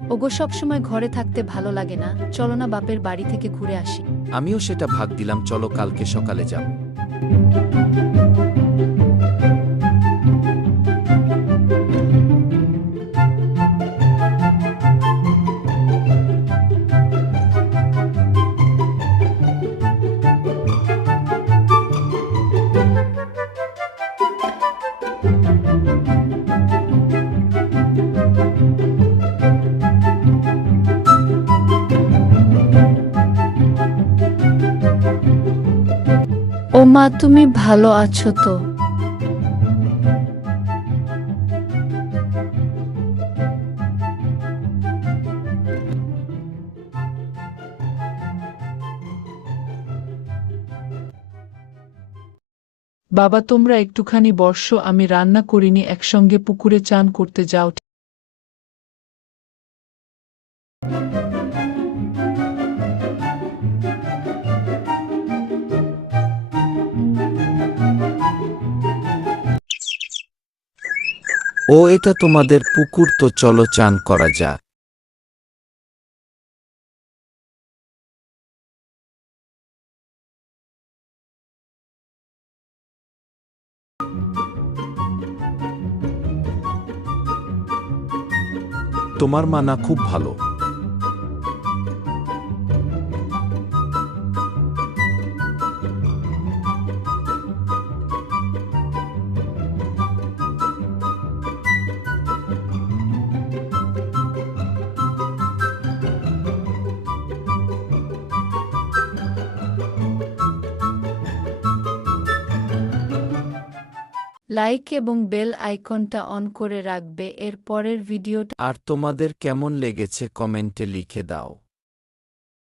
ওগো সবসময় ঘরে থাকতে ভালো লাগে না, চলো না বাপের বাড়ি থেকে ঘুরে আসি। আমিও সেটা ভাগ দিলাম, চলো কালকে সকালে যাব। ও মা, তুমি ভালো আছো তো? বাবা, তোমরা একটুখানি বর্ষো, আমি রান্না করিনি, একসঙ্গে পুকুরে চান করতে যাও। ও, এটা তোমাদের পুকুর তো, চলো চান করা যাক। তোমার মা না খুব ভালো। লাইক এবং বেল আইকনটা অন করে রাখবে। এর পরের ভিডিওটা আর তোমাদের কেমন লেগেছে কমেন্টে লিখে দাও।